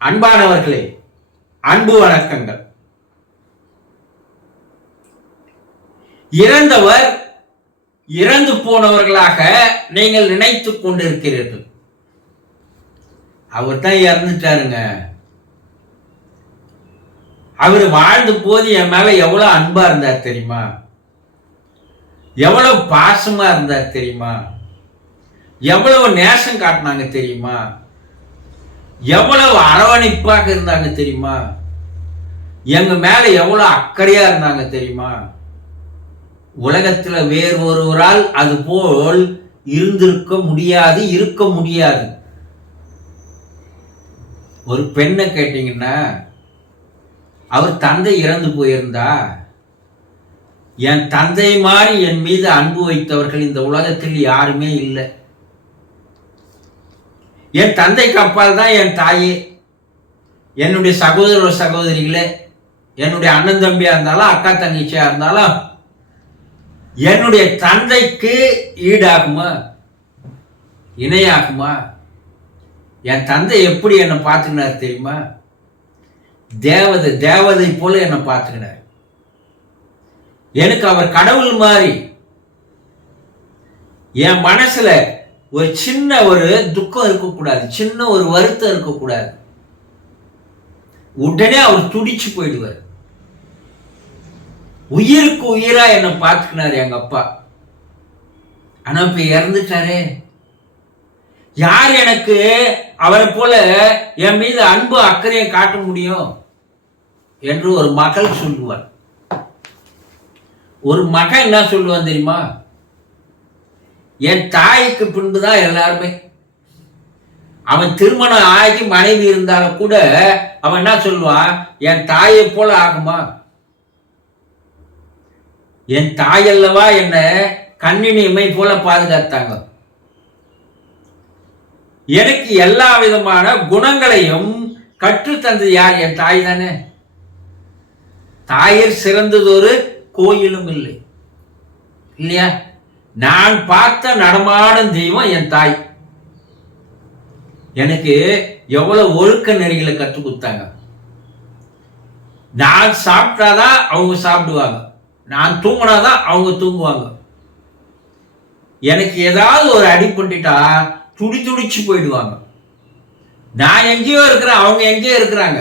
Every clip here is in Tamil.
அன்பானவர்களே, அன்பு வணக்கங்கள். இறந்தவர் இறந்து போனவர்களாக நீங்கள் நினைத்துக் கொண்டிருக்கிறீர்கள். அவர் தான் இறந்துட்டாருங்க. அவர் வாழ்ந்த போது என் மேல எவ்வளவு அன்பா இருந்தார் தெரியுமா? எவ்வளவு பாசமா இருந்தார் தெரியுமா? எவ்வளவு நேசம் காட்டினாங்க தெரியுமா? எவ்வளவு அரவணைப்பாக இருந்தாங்க தெரியுமா? எங்க மேல எவ்வளவு அக்கறையா இருந்தாங்க தெரியுமா? உலகத்துல வேறு ஒருவரால் அது போல் இருந்திருக்க முடியாது, இருக்க முடியாது. ஒரு பெண்ணை கேட்டீங்கன்னா, அவர் தந்தை இறந்து போயிருந்தா, என் தந்தை மாதிரி என் மீது அன்பு வைத்தவர்கள் இந்த உலகத்தில் யாருமே இல்லை. என் தந்தைக்கு அப்பால் தான் என் தாயே, என்னுடைய சகோதர சகோதரிகளே, என்னுடைய அண்ணன் தம்பியா இருந்தாலும் அக்கா தங்கச்சியா இருந்தாலும் என்னுடைய தந்தைக்கு ஈடாகுமா, இணையாகுமா? என் தந்தை எப்படி என்னை பார்த்துக்கினார் தெரியுமா? தேவதை போல என்னை பார்த்துக்கினார். எனக்கு அவர் கடவுள் மாதிரி. என் மனசுல ஒரு சின்ன ஒரு துக்கம் இருக்கக்கூடாது, சின்ன ஒரு வருத்தம் இருக்கக்கூடாது. உடனே அவர் துடிச்சு போயிடுவார். உயிருக்கு உயிரா என்னை பார்த்துக்கினாரு எங்க அப்பா. ஆனா இப்ப இறந்துட்டாரே. யார் எனக்கு அவரை போல என் மீது அன்பு அக்கறையை காட்ட முடியும் என்று ஒரு மகள் சொல்லுவார். ஒரு மகன் என்ன சொல்லுவான் தெரியுமா? என் தாய்க்கு பின்புதான் எல்லாருமே. அவன் திருமணம் ஆகி மனைவி இருந்தாலும் கூட அவன் என்ன சொல்லுவான்? என் தாயை போல ஆகுமா? என் தாயல்லவா என்ன கண்ணினி இமை போல பாதுகாத்தாங்க. எனக்கு எல்லா விதமான குணங்களையும் கற்றுத்தந்தது யார்? என் தாய் தானே. தாயர் சிறந்ததொரு கோயிலும் இல்லை, இல்லையா? நான் பார்த்த நடமாடும் தெய்வம் என் தாய். எனக்கு எவ்வளவு ஒழுக்க நெறிகளை கற்றுக் கொடுத்தாங்க. நான் சாப்பிட்டாதான் அவங்க சாப்பிடுவாங்க, நான் தூங்கினாதான் அவங்க தூங்குவாங்க. எனக்கு ஏதாவது ஒரு அடிபட்டுட்டா துடிச்சு போயிடுவாங்க. நான் எங்கேயோ இருக்கிறேன், அவங்க எங்கேயோ இருக்கிறாங்க.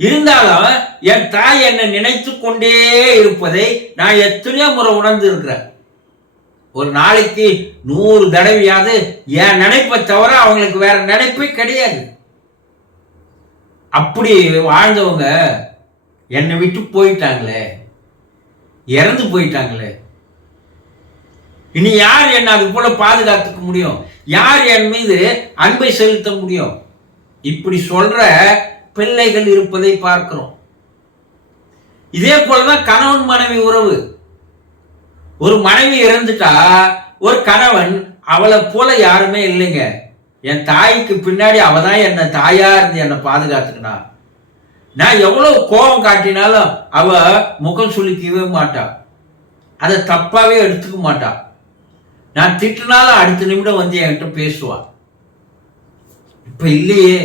இருந்தாலும் என் தாய் என்னை நினைத்து கொண்டே இருப்பதை நான் எத்தனையோ முறை உணர்ந்து இருக்கிறேன். ஒரு நாளைக்கு 100 தடவையாவது என் நினைப்பை தவிர அவங்களுக்கு வேற நினைப்பே கிடையாது. அப்படி வாழ்ந்தவங்க என்னை விட்டு போயிட்டாங்களே, இறந்து போயிட்டாங்களே. இனி யார் என்ன அது போல பாதுகாத்துக்க முடியும்? யார் என் மீது அன்பை செலுத்த முடியும்? இப்படி சொல்ற பிள்ளைகள் இருப்பதை பார்க்கிறோம். இதே போலதான் கணவன் மனைவி உறவு. ஒரு மனைவி இறந்துட்டா ஒரு கணவன் அவளை போல யாருமே இல்லைங்க. என் தாய்க்கு பின்னாடி அவதான் என்ன தாயா இருந்து என்னை பாதுகாத்துக்கினா. நான் எவ்வளவு கோபம் காட்டினாலும் அவ முகம் சுளிக்கவே மாட்டா, அதை தப்பாவே எடுத்துக்க மாட்டா. நான் திட்டினாலும் அடுத்த நிமிடம் வந்து என்கிட்ட பேசுவா. இப்ப இல்லையே.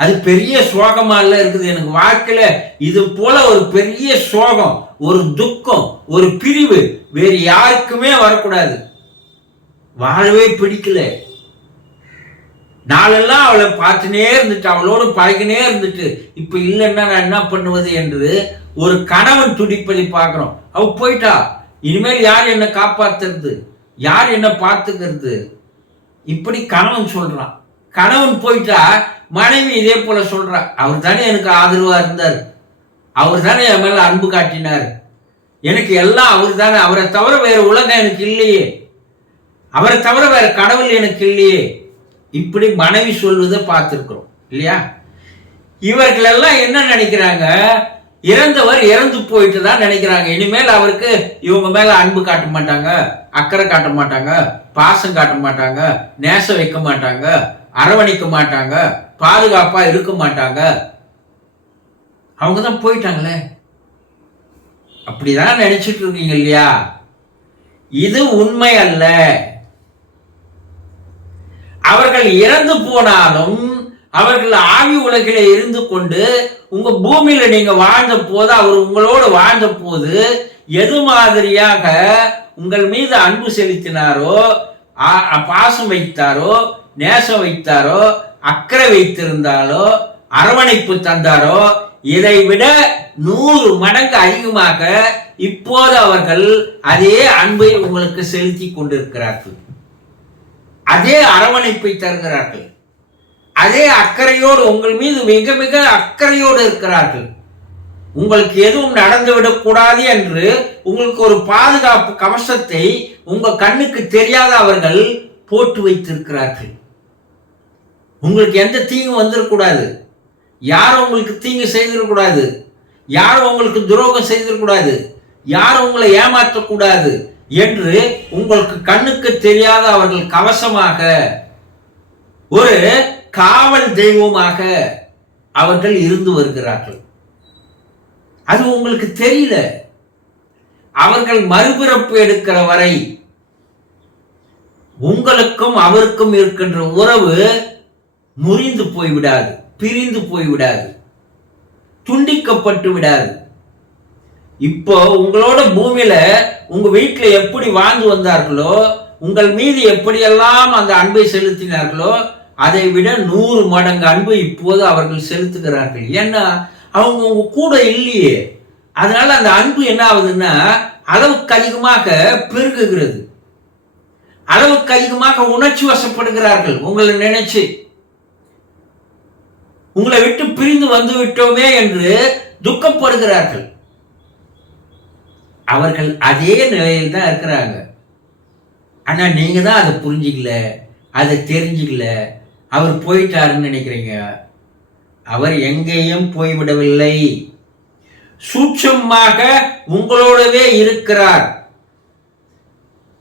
அது பெரிய சோகமா இருக்குது எனக்கு வாழ்க்கையில. இது போல ஒரு பெரிய சோகம், ஒரு துக்கம், ஒரு பிரிவு வேறு யாருக்குமே வரக்கூடாது. வாழவே பிடிக்கல. நாளெல்லாம் அவளை பார்த்துனே இருந்துட்டு, அவளோடு பழகினே இருந்துட்டு, இப்ப இல்லைன்னா நான் என்ன பண்ணுவது என்று ஒரு கணவன் துடிப்பதை பார்க்கிறோம். அவ போயிட்டா, இனிமேல் யார் என்ன காப்பாத்துறது, யார் என்ன பார்த்துக்கிறது? இப்படி கணவன் சொல்றான். கணவன் போயிட்டா மனைவி இதே போல சொல்றா. அவர் தானே எனக்கு ஆதரவா இருந்தார், அவர் தானே என் மேல அன்பு காட்டினார், எனக்கு எல்லாம் அவர் தானே, அவரை தவிர வேற உலகம் எனக்கு இல்லையே, அவரை தவிர வேற கடவுள் எனக்கு இல்லையே. இப்படி மனைவி சொல்வதை பார்த்திருக்கிறோம், இல்லையா? இவர்கள் எல்லாம் என்ன நினைக்கிறாங்க? இறந்தவர் இறந்து போயிட்டு தான் நினைக்கிறாங்க. இனிமேல் அவருக்கு இவங்க மேல அன்பு காட்ட மாட்டாங்க, அக்கறை காட்ட மாட்டாங்க, பாசம் காட்ட மாட்டாங்க, நேசம் வைக்க மாட்டாங்க, அரவணைக்க மாட்டாங்க, பாதுகாப்பா இருக்க மாட்டாங்க. அவங்கதான் போயிட்டாங்களே. அப்படிதான் நினைச்சிட்டு இருக்கீங்க, இல்லையா? இது உண்மை அல்ல. அவர்கள் இறந்து போனாலும் அவர்கள் ஆவி உலகில இருந்து கொண்டு உங்க பூமியில நீங்க வாழ்ந்த போது, அவர் உங்களோடு வாழ்ந்த போது எது மாதிரியாக உங்கள் மீது அன்பு செலுத்தினாரோ, பாசம் வைத்தாரோ, நேசம் வைத்தாரோ, அக்கறை வைத்திருந்தாலோ, அரவணைப்பு தந்தாரோ, இதை விட 100 மடங்கு அதிகமாக இப்போது அவர்கள் அதே அன்பை உங்களுக்கு செலுத்தி கொண்டிருக்கிறார்கள். அதே அரவணைப்பை தருகிறார்கள். அதே அக்கறையோடு உங்கள் மீது மிக மிக அக்கறையோடு இருக்கிறார்கள். உங்களுக்கு எதுவும் நடந்துவிடக் கூடாது என்று உங்களுக்கு ஒரு பாதுகாப்பு கவசத்தை உங்க கண்ணுக்கு தெரியாத அவர்கள் போட்டு வைத்திருக்கிறார்கள். உங்களுக்கு எந்த தீங்கும் வந்துடக்கூடாது, யாரும் உங்களுக்கு தீங்கு செய்திடக்கூடாது, யாரும் உங்களுக்கு துரோகம் செய்திடக்கூடாது, யாரும் உங்களை ஏமாற்றக்கூடாது என்று உங்களுக்கு கண்ணுக்கு தெரியாத அவர்கள் கவசமாக, ஒரு காவல் தெய்வமாக அவர்கள் இருந்து வருகிறார்கள். அது உங்களுக்கு தெரியல. அவர்கள் மறுபிறப்பு எடுக்கிற வரை உங்களுக்கும் அவருக்கும் இருக்கின்ற உறவு முறிந்து போய்விடாது, பிரிந்து போய்விடாது, துண்டிக்கப்பட்டு விடாது. இப்போ உங்களோட பூமியில உங்க வீட்டுல எப்படி வாழ்ந்து வந்தார்களோ, உங்கள் மீது எப்படியெல்லாம் அந்த அன்பை செலுத்தினார்களோ, அதை விட 100 மடங்கு அன்பு இப்போது அவர்கள் செலுத்துகிறார்கள். ஏன்னா அவங்க உங்க கூட இல்லையே. அதனால அந்த அன்பு என்ன ஆகுதுன்னா அளவுக்கு அதிகமாக பெருகுகிறது, அளவுக்கு அதிகமாக உணர்ச்சி வசப்படுகிறார்கள். உங்களை நினைச்சு உங்களை விட்டு பிரிந்து வந்து விட்டோமே என்று துக்கப்படுகிறார்கள். அவர்கள் அதே நிலையில் தான் இருக்கிறாங்க. ஆனா நீங்க தான் அதை புரிஞ்சிக்கல, அதை தெரிஞ்சுக்கல. அவர் போயிட்டாருன்னு நினைக்கிறீங்க. அவர் எங்கேயும் போய்விடவில்லை. சூட்சமாக உங்களோடவே இருக்கிறார்.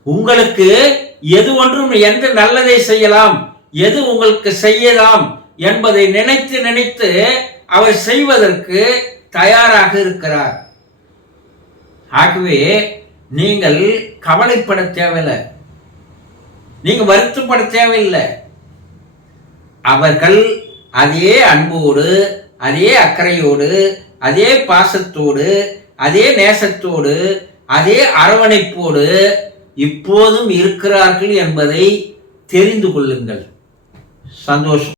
உங்களுக்கு எது ஒன்றும் எந்த நல்லதை செய்யலாம், எது உங்களுக்கு செய்யலாம் என்பதை நினைத்து நினைத்து அவர் செய்வதற்கு தயாராக இருக்கிறார். ஆகவே நீங்கள் கவலைப்பட தேவையில்லை, நீங்க வருத்தப்பட தேவையில்லை. அவர்கள் அதே அன்போடு, அதே அக்கறையோடு, அதே பாசத்தோடு, அதே நேசத்தோடு, அதே அரவணைப்போடு இப்போதும் இருக்கிறார்கள் என்பதை தெரிந்து கொள்ளுங்கள். சந்தோஷம்.